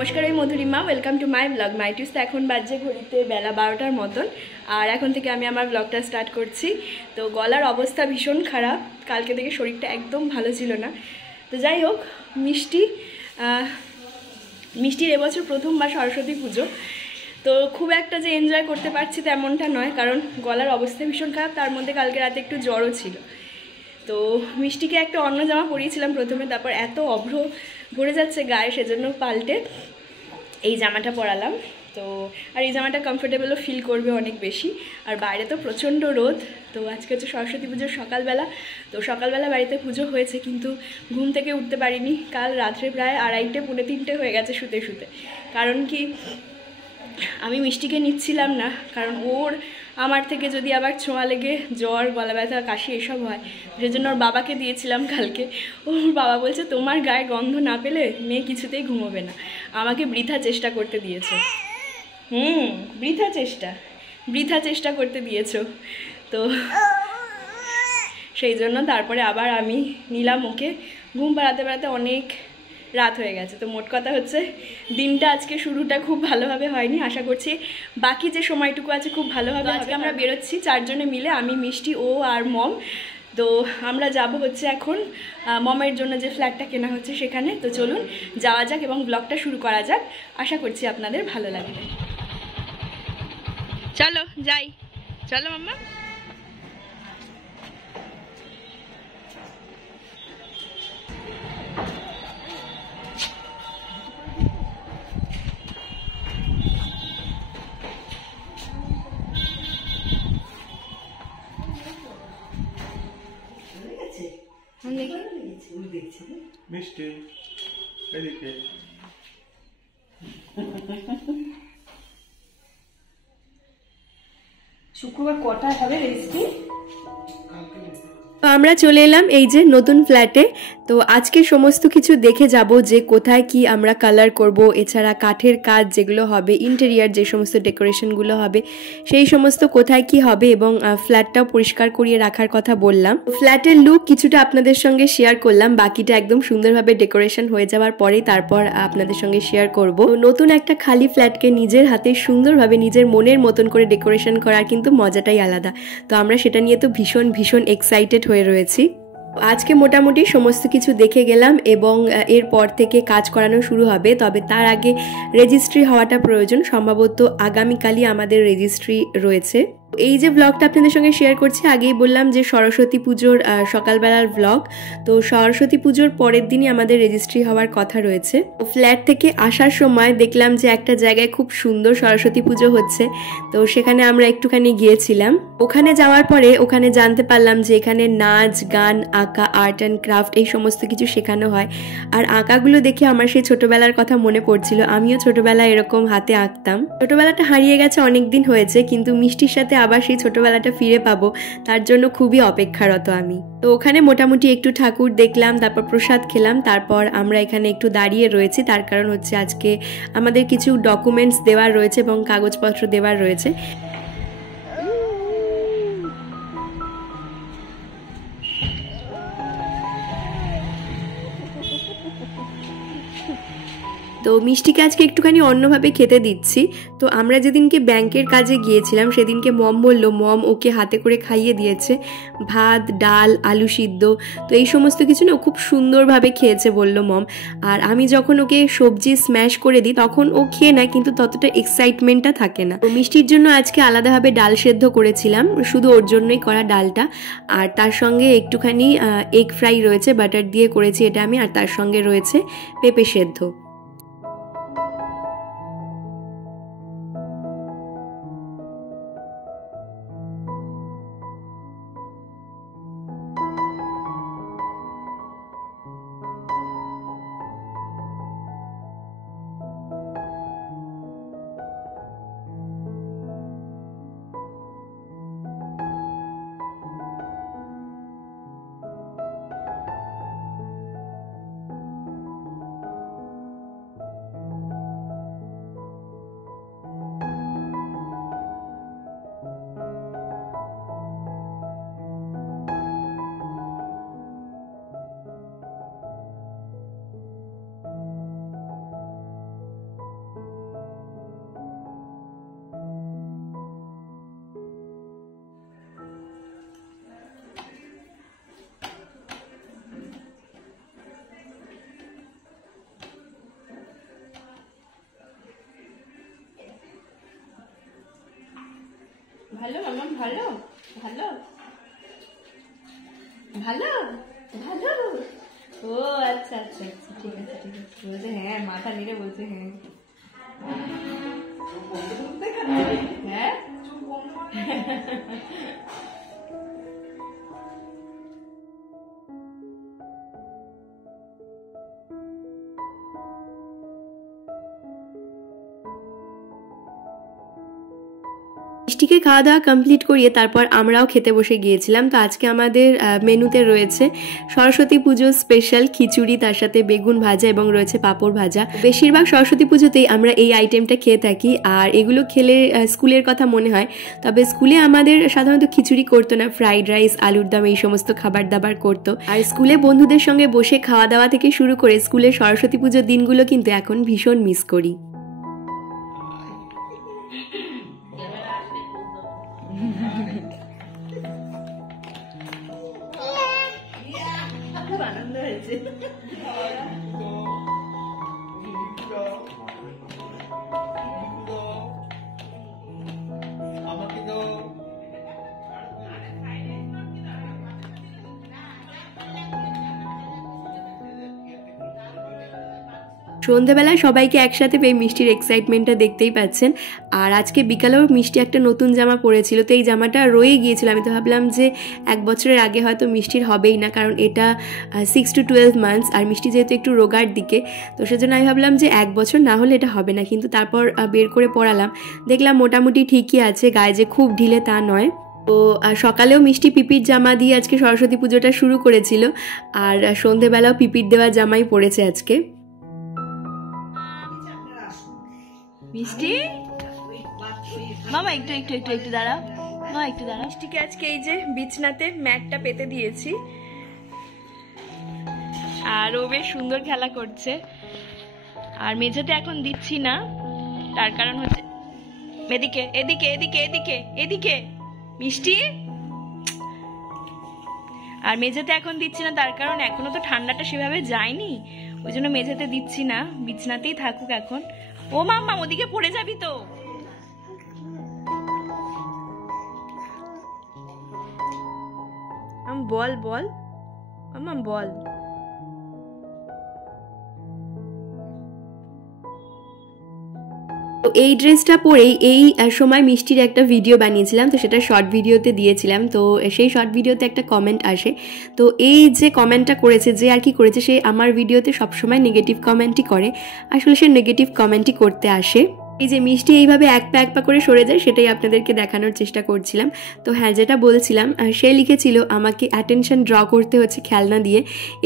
নমস্কার, আমি Madhurima. Welcome to my blog my Tues. এখন বাজে ঘড়িতে বেলা 12টার মতন, আর এখন থেকে আমি আমার ব্লগটা স্টার্ট করছি। তো গলার অবস্থা ভীষণ খারাপ, কালকে থেকে শরীরটা একদম ভালো ছিল না। তো যাই হোক, মিষ্টির এবছর প্রথমবার সরস্বতী পুজো, তো খুব একটা যে এনজয় করতে পারছি তেমনটা নয়, কারণ গলার অবস্থা ভীষণ খারাপ। তার মধ্যে কালকে রাতে একটু জ্বরও ছিল। তো মিষ্টিকে একটা অন্য জামা পরিয়েছিলাম প্রথমে, তারপর এত অভ্র ভরে যাচ্ছে গায়ে, সেজন্য পাল্টে এই জামাটা পরালাম। তো আর এই জামাটা কমফোর্টেবলও ফিল করবে অনেক বেশি। আর বাইরে তো প্রচণ্ড রোদ। তো আজকে হচ্ছে সরস্বতী পুজোর সকালবেলা। তো সকালবেলা বাড়িতে পুজো হয়েছে, কিন্তু ঘুম থেকে উঠতে পারিনি। কাল রাত্রে প্রায় 2:30 পৌনে 3টে হয়ে গেছে শুতে শুতে। কারণ কি, আমি মিষ্টিকে নিচ্ছিলাম না, কারণ ওর আমার থেকে যদি আবার ছোঁয়া লেগে জ্বর, গলা ব্যথা, কাশি এসব হয়, সেজন্য ওর বাবাকে দিয়েছিলাম কালকে। ওর বাবা বলছে, তোমার গায়ে গন্ধ না পেলে মেয়ে কিছুতেই ঘুমোবে না। আমাকে বৃথা চেষ্টা করতে দিয়েছো। বৃথা চেষ্টা করতে দিয়েছো। তো সেই জন্য তারপরে আবার আমি নিলাম ওকে। ঘুম পাড়াতে পাড়াতে অনেক রাত হয়ে গেছে। তো মোট কথা হচ্ছে, দিনটা আজকে শুরুটা খুব ভালোভাবে হয়নি। আশা করছি বাকি যে সময়টুকু আছে খুব ভালোভাবে। আজকে আমরা বেরোচ্ছি 4 জনে মিলে, আমি, মিষ্টি, ও আর মম। তো আমরা যাব হচ্ছে এখন মমের জন্য যে ফ্ল্যাটটা কেনা হচ্ছে সেখানে। তো চলুন যাওয়া যাক এবং ব্লগটা শুরু করা যাক। আশা করছি আপনাদের ভালো লাগবে। চলো যাই, চলো মাম্মা। মিষ্টি এদিকে। শুক্রবার কটায় হবে রেজিস্ট্রি? তো আমরা চলে এলাম এই যে নতুন ফ্ল্যাটে। তো আজকে সমস্ত কিছু দেখে যাব যে কোথায় কি আমরা কালার করব, এছাড়া কাঠের কাজ যেগুলো হবে, ইন্টেরিয়ার যে সমস্ত ডেকোরেশনগুলো হবে সেই সমস্ত কোথায় কি হবে, এবং ফ্ল্যাটটাও পরিষ্কার করিয়ে রাখার কথা বললাম। ফ্ল্যাটের লুক কিছুটা আপনাদের সঙ্গে শেয়ার করলাম, বাকিটা একদম সুন্দরভাবে ডেকোরেশন হয়ে যাওয়ার পরেই তারপর আপনাদের সঙ্গে শেয়ার করব। নতুন একটা খালি ফ্ল্যাটকে নিজের হাতে সুন্দরভাবে নিজের মনের মতন করে ডেকোরেশন করার কিন্তু মজাটাই আলাদা। তো আমরা সেটা নিয়ে তো ভীষণ ভীষণ এক্সাইটেড হয়ে রয়েছি। আজকে মোটামুটি সমস্ত কিছু দেখে গেলাম, এবং এরপর থেকে কাজ করানো শুরু হবে। তবে তার আগে রেজিস্ট্রি হওয়াটা প্রয়োজন। সম্ভবত আগামীকালই আমাদের রেজিস্ট্রি রয়েছে। এই যে ব্লগটা আপনাদের সঙ্গে শেয়ার করছি, আগেই বললাম যে সরস্বতী পুজোর সকালবেলার ব্লগ। তো সরস্বতী পুজোর পরের দিনই আমাদের রেজিস্ট্রি হওয়ার কথা রয়েছে। ফ্ল্যাট থেকে আসার সময় দেখলাম যে একটা জায়গায় খুব সুন্দর সরস্বতী পুজো হচ্ছে। তো সেখানে আমরা একটুখানি গিয়েছিলাম। ওখানে যাওয়ার পরে ওখানে জানতে পারলাম যে এখানে নাচ, গান, আঁকা, আর্ট অ্যান্ড ক্রাফট এই সমস্ত কিছু শেখানো হয়। আর আঁকাগুলো দেখে আমার সেই ছোটবেলার কথা মনে পড়ছিল। আমিও ছোটবেলায় এরকম হাতে আঁকতাম। ছোটবেলাটা হারিয়ে গেছে, অনেকদিন হয়েছে, কিন্তু মিষ্টির সাথে আবার সেই ছোটবেলাটা ফিরে পাবো, তার জন্য খুবই অপেক্ষারত আমি। তো ওখানে মোটামুটি একটু ঠাকুর দেখলাম, তারপর প্রসাদ খেলাম, তারপর আমরা এখানে একটু দাঁড়িয়ে রয়েছি। তার কারণ হচ্ছে আজকে আমাদের কিছু ডকুমেন্টস দেওয়ার রয়েছে এবং কাগজপত্র দেওয়ার রয়েছে। তো মিষ্টিকে আজকে একটুখানি অন্যভাবে খেতে দিচ্ছি। তো আমরা যেদিনকে ব্যাংকের কাজে গিয়েছিলাম সেদিনকে মম বলল, মম ওকে হাতে করে খাইয়ে দিয়েছে ভাত, ডাল, আলু সিদ্ধ। তো এই সমস্ত কিছু না খুব সুন্দরভাবে খেয়েছে বলল মম। আর আমি যখন ওকে সবজি স্ম্যাশ করে দিই তখন ও খেয়ে নেয়, কিন্তু ততটা এক্সাইটমেন্টটা থাকে না। তো মিষ্টির জন্য আজকে আলাদাভাবে ডাল সেদ্ধ করেছিলাম, শুধু ওর জন্যই করা ডালটা। আর তার সঙ্গে একটুখানি এগ ফ্রাই রয়েছে, বাটার দিয়ে করেছি এটা আমি। আর তার সঙ্গে রয়েছে পেঁপে সেদ্ধ। ভালো মামা, ভালো ভালো ভালো ভালো। ও আচ্ছা আচ্ছা আচ্ছা, ঠিক আছে ঠিক আছে। বলছে হ্যাঁ, মাথা নেড়ে বলছে হ্যাঁ হ্যাঁ। মিষ্টিকে খাওয়া দাওয়া কমপ্লিট করিয়ে তারপর আমরাও খেতে বসে গিয়েছিলাম। তো আজকে আমাদের মেনুতে রয়েছে সরস্বতী পুজো স্পেশাল খিচুড়ি, তার সাথে বেগুন ভাজা এবং রয়েছে পাঁপড় ভাজা। বেশিরভাগ সরস্বতী পুজোতেই আমরা এই আইটেমটা খেয়ে থাকি, আর এগুলো খেলে স্কুলের কথা মনে হয়। তবে স্কুলে আমাদের সাধারণত খিচুড়ি করতো না, ফ্রাইড রাইস, আলুর দম, এই সমস্ত খাবার দাবার করতো। আর স্কুলে বন্ধুদের সঙ্গে বসে খাওয়া দাওয়া থেকে শুরু করে স্কুলের সরস্বতী পুজোর দিনগুলো কিন্তু এখন ভীষণ মিস করি। আনন্দ হয়েছে। সন্ধ্যাবেলায় সবাইকে একসাথে পেয়ে মিষ্টির এক্সাইটমেন্টটা দেখতেই পাচ্ছেন। আর আজকে বিকালেও মিষ্টি একটা নতুন জামা পরেছিল, তো এই জামাটা রয়ে গিয়েছিল। আমি তো ভাবলাম যে 1 বছরের আগে হয়তো মিষ্টির হবেই না, কারণ এটা 6 to 12 months, আর মিষ্টি যেহেতু একটু রোগার দিকে, তো সেজন্য আমি ভাবলাম যে 1 বছর না হলে এটা হবে না। কিন্তু তারপর বের করে পরালাম, দেখলাম মোটামুটি ঠিকই আছে, গায়ে যে খুব ঢিলে তা নয়। তো সকালেও মিষ্টি পিপির জামা দিয়ে আজকে সরস্বতী পুজোটা শুরু করেছিল, আর সন্ধেবেলাও পিপির দেওয়া জামাই পরেছে আজকে। মিষ্টি মামা একটু একটু একটু একটু দাঁড়াও, মা একটু দাঁড়াও। মিষ্টিকে আজকে এই যে বিছনাতে ম্যাটটা পেতে দিয়েছি, আর ও বেশ সুন্দর খেলা করছে। আর মেঝেতে এখন দিচ্ছি না, তার কারণ হচ্ছে এদিকে এদিকে এদিকে এদিকে এদিকে মিষ্টি। আর মেঝেতে এখন দিচ্ছি না, তার কারণ এখনো তো ঠান্ডাটা সেভাবে যায়নি, ওই জন্য মেঝেতে দিচ্ছি না, বিছনাতেই থাকুক এখন। ও মাম্মা ওদিকে পড়ে যাবি তো। বল বল মাম্মা বল। তো এই ড্রেসটা পরেই এই সময় মিষ্টির একটা ভিডিও বানিয়েছিলাম, তো সেটা শর্ট ভিডিওতে দিয়েছিলাম। তো সেই শর্ট ভিডিওতে একটা কমেন্ট আসে, তো এই যে কমেন্টটা করেছে, যে আর কি করেছে, সে আমার ভিডিওতে সবসময় নেগেটিভ কমেন্টই করে। আসলে সে নেগেটিভ কমেন্টই করতে আসে। এই যে মিষ্টি এইভাবে এক পা করে সরে যায়, সেটাই আপনাদেরকে দেখানোর চেষ্টা করছিলাম। তো হ্যাঁ, যেটা বলছিলাম, সে লিখেছিল আমাকে অ্যাটেনশন ড্র করতে হচ্ছে খেলনা দিয়ে,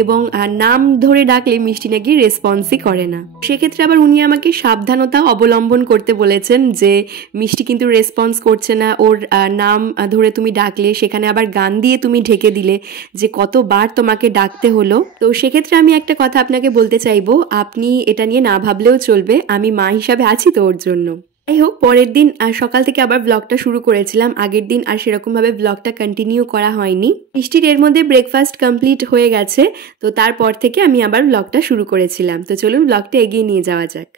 এবং নাম ধরে ডাকলে মিষ্টি নাকি রেসপন্সই করে না। সেক্ষেত্রে আবার উনি আমাকে সাবধানতা অবলম্বন করতে বলেছেন যে মিষ্টি কিন্তু রেসপন্স করছে না, ওর নাম ধরে তুমি ডাকলে সেখানে আবার গান দিয়ে তুমি ঢেকে দিলে, যে কতবার তোমাকে ডাকতে হলো। তো সেক্ষেত্রে আমি একটা কথা আপনাকে বলতে চাইবো, আপনি এটা নিয়ে না ভাবলেও চলবে, আমি মা হিসাবে আছি তো ওর জন্য। যাই হোক, পরের দিন সকাল থেকে আবার ব্লগটা শুরু করেছিলাম। আগের দিন আর সেরকমভাবে ব্লগটা কন্টিনিউ করা হয়নি। মিষ্টির এর মধ্যে ব্রেকফাস্ট কমপ্লিট হয়ে গেছে, তো তারপর থেকে আমি আবার ব্লগটা শুরু করেছিলাম। তো চলুন ব্লগটা এগিয়ে নিয়ে যাওয়া যাক।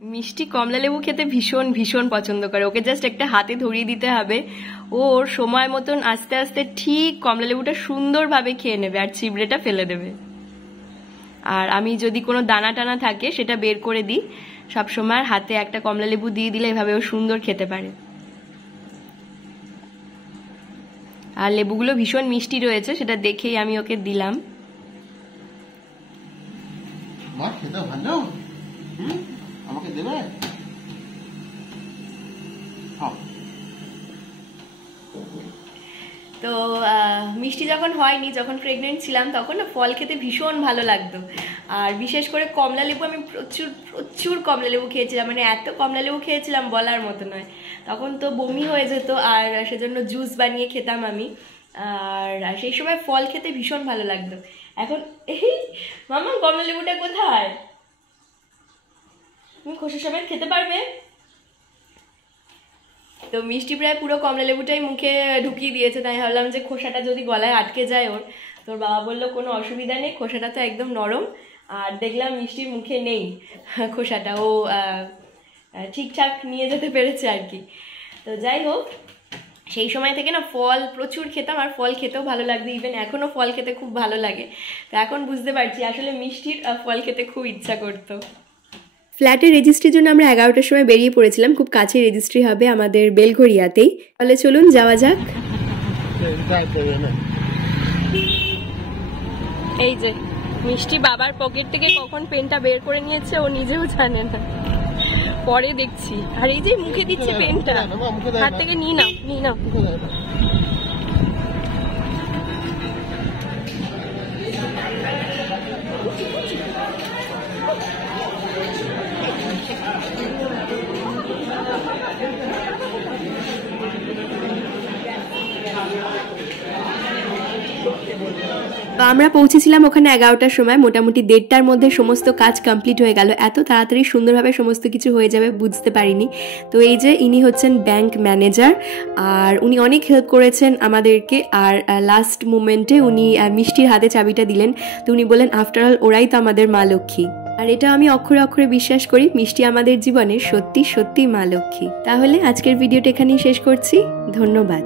মিষ্টি কমলা লেবু খেতে ভীষণ ভীষণ পছন্দ করে, ওকে জাস্ট একটা হাতে ধরিয়ে দিতে হবে, ওর সময় মতন আস্তে আস্তে ঠিক কমলা লেবুটা সুন্দরভাবে খেয়ে নেবে আর চিবড়েটা ফেলে দেবে। আর আমি যদি কোনো দানা টানা থাকে সেটা বের করে দিই, সবসময় হাতে একটা কমলা লেবু দিয়ে দিলে এভাবে ও সুন্দর খেতে পারে। আর লেবুগুলো ভীষণ মিষ্টি রয়েছে, সেটা দেখেই আমি ওকে দিলাম। আমাকে দেবে? তো মিষ্টি যখন হয়নি, যখন প্রেগনেন্ট ছিলাম, তখন না ফল খেতে ভীষণ ভালো লাগতো। আর বিশেষ করে কমলা লেবু, আমি প্রচুর প্রচুর কমলা লেবু খেয়েছিলাম, মানে এত কমলা লেবু খেয়েছিলাম বলার মতো নয়। তখন তো বমি হয়ে যেত, আর সেজন্য জুস বানিয়ে খেতাম আমি। আর সেই সময় ফল খেতে ভীষণ ভালো লাগতো। এখন এই মামা কমলা লেবুটা কোথায়? তুমি খোসা সমেত খেতে পারবে? তো মিষ্টি প্রায় পুরো কমলা লেবুটাই মুখে ঢুকিয়ে দিয়েছে, তাই ভাবলাম যে খোসাটা যদি গলায় আটকে যায় ওর। তোর বাবা বললো কোনো অসুবিধা নেই, খোসাটা তো একদম নরম। আর দেখলাম মিষ্টির মুখে নেই খোসাটা, ও ঠিকঠাক নিয়ে যেতে পেরেছে আর কি। তো যাই হোক, সেই সময় থেকে না ফল প্রচুর খেতাম, আর ফল খেতেও ভালো লাগতো, ইভেন এখনও ফল খেতে খুব ভালো লাগে। তো এখন বুঝতে পারছি আসলে মিষ্টির ফল খেতে খুব ইচ্ছা করতো। ফ্ল্যাটের রেজিস্ট্রির জন্য আমরা 11টার সময় বেরিয়ে পড়েছিলাম, খুব কাছে রেজিস্ট্রি হবে আমাদের বেলঘরিয়াতেই। তাহলে চলুন যাওয়া যাক। এই যে মিষ্টি বাবার পকেট থেকে কখন পেনটা বের করে নিয়েছে ও নিজেও জানে না, পরে দেখছি। আর এই যে মুখে দিচ্ছে পেনটা, হাত থেকে নিয়ে নাও, নিয়ে নাও। আমরা পৌঁছেছিলাম ওখানে 11টার সময়, মোটামুটি 1:30টার মধ্যে সমস্ত কাজ কমপ্লিট হয়ে গেল। এত তাড়াতাড়ি সুন্দরভাবে সমস্ত কিছু হয়ে যাবে বুঝতে পারিনি। তো এই যে ইনি হচ্ছেন ব্যাংক ম্যানেজার, আর উনি অনেক হেল্প করেছেন আমাদেরকে। আর লাস্ট মোমেন্টে উনি মিষ্টির হাতে চাবিটা দিলেন। তো উনি বললেন আফটার অল ওরাই তো আমাদের মা লক্ষ্মী। আর এটা আমি অক্ষরে অক্ষরে বিশ্বাস করি, মিষ্টি আমাদের জীবনের সত্যি সত্যি মা লক্ষ্মী। তাহলে আজকের ভিডিওটা এখানেই শেষ করছি, ধন্যবাদ।